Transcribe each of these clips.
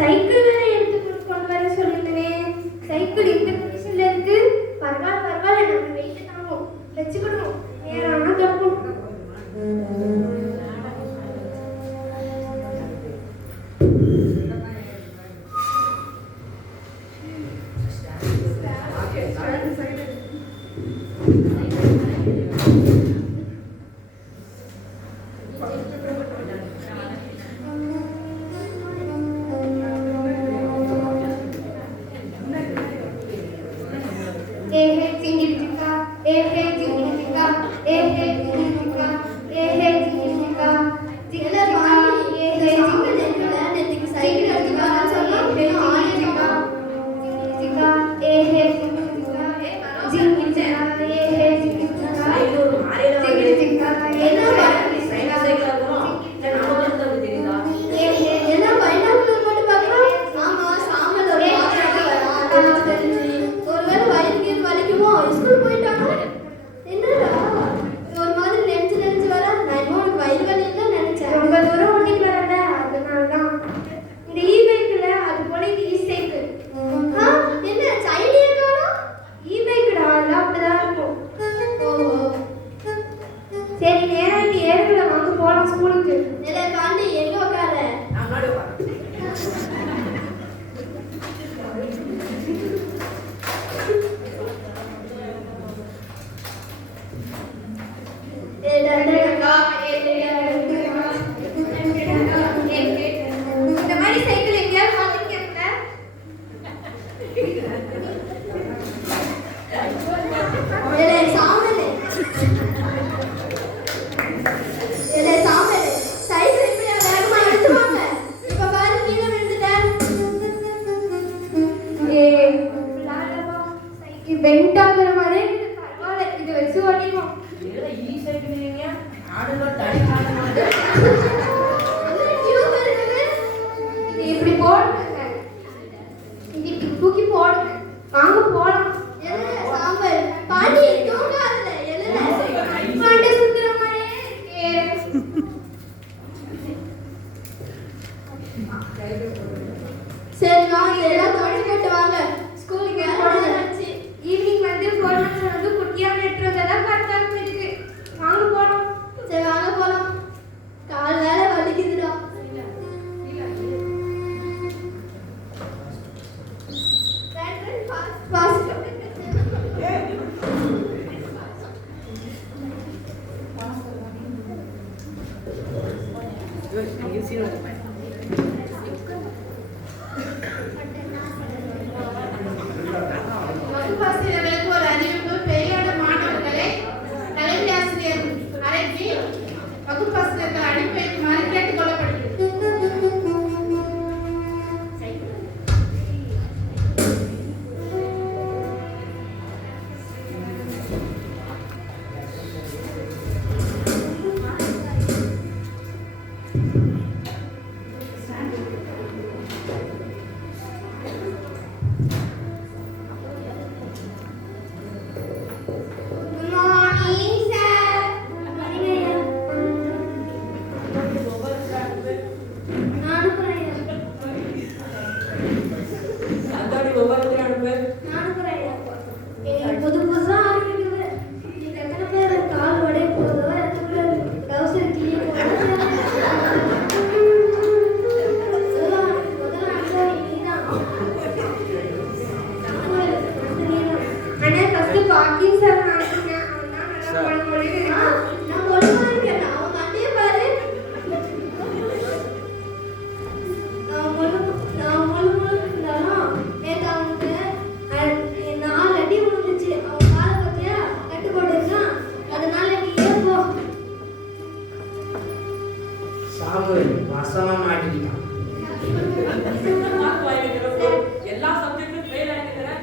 Cycle வேற எடுத்து கொண்டு வர சொல்லிட்டனே. சைக்கிள் இந்த கண்டிஷன்ல இருக்கு. பரவாயில்ல நம்ம வெயிட் தாங்கும். வச்சுக்கணும். நேரான தப்பும். எல்லா சப்ஜெக்ட்டும் ஃபெயில் ஆகிக்கிறேன்.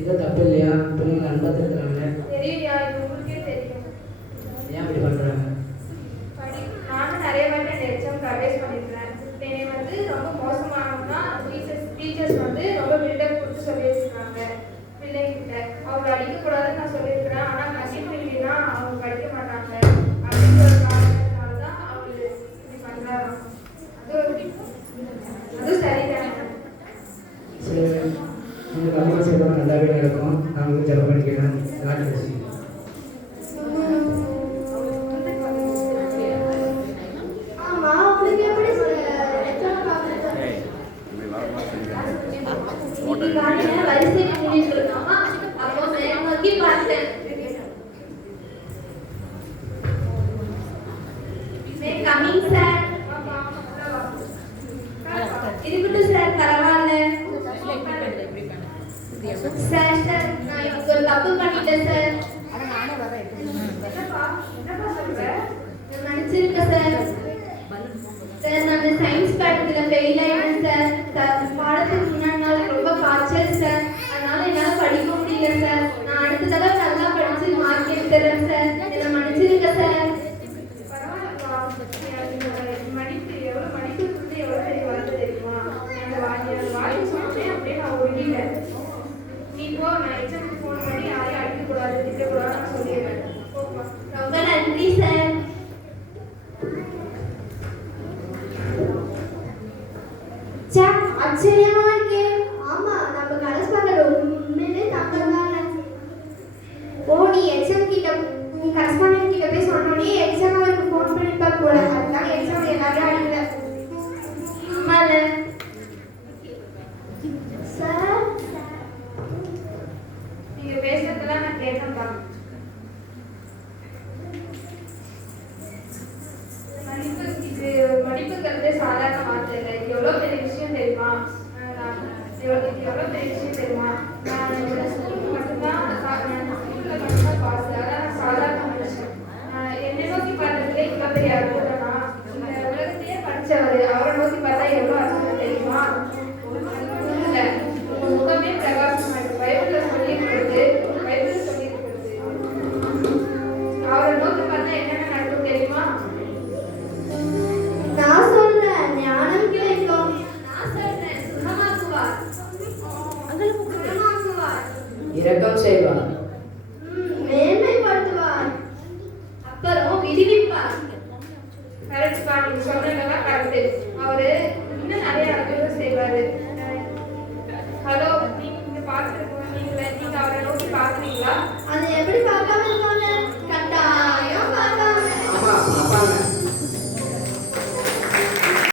இது தப்பு இல்லையா? பிள்ளைங்க அன்பா இருக்கிறாங்க. தெரியுயா, இது உங்களுக்கே தெரியும். ஏன் அப்படி பண்றாங்க? நானும் நிறைய வாட்டி எக்ஸாம் அட்வைஸ் பண்ணிருக்கேன். என்னை வந்து ரொம்ப மோசமானவங்கன்னா டீச்சர்ஸ் வந்து ரொம்ப பில்டப் கொடுத்து சொல்லியிருக்காங்க பிள்ளைங்கிட்ட. அவங்க அடிக்கக்கூடாதுன்னு நான் சொல்லியிருக்கிறேன். ஆனால் கண்டிப்பாக இல்லைன்னா அவங்க படிக்க மாட்டாங்க அப்படின்ற ஒரு காரணத்தினால தான் அவங்க இப்படி பண்ணுறாங்க. அதுவும் சரிதானே? சரி, உங்களுக்கு அம்மா செய்யணும் நல்லாவே நடக்கும். நான் வந்து ஜெபம் பண்ணிக்கிறேன். நீ கரஸ்பாண்டன்ட் கிட்ட போய் சொன்னோடனே எக்ஸாம் அவருக்கு ஃபோன் பண்ணிருப்பா போல. அதுக்காக எக்ஸாம் படைச்சவர். அவரை நோக்கி பார்த்தா எவ்வளவு அர்த்தம் தெரியுமா? இல்ல, உங்க முகமே பிரகாசமா இருக்கு. பைபிள்ல சொல்லியிருக்கிறது. அவரை நோக்கி பார்த்தா என்னென்ன நடக்கும் தெரியுமா? நான் சொல்றேன், ஞானம் கிடைக்கும். நான் சொல்றேன், சுகமாக்குவார். இரக்கம் செய்வார். மேன்மைப்படுத்துவார். அப்புறம் விடுவிப்பார். கரெக்ட் பா, நீங்க சொன்னதெல்லாம் கரெக்ட். அவரு இன்னும் நிறைய அற்புதம் செய்வாரு.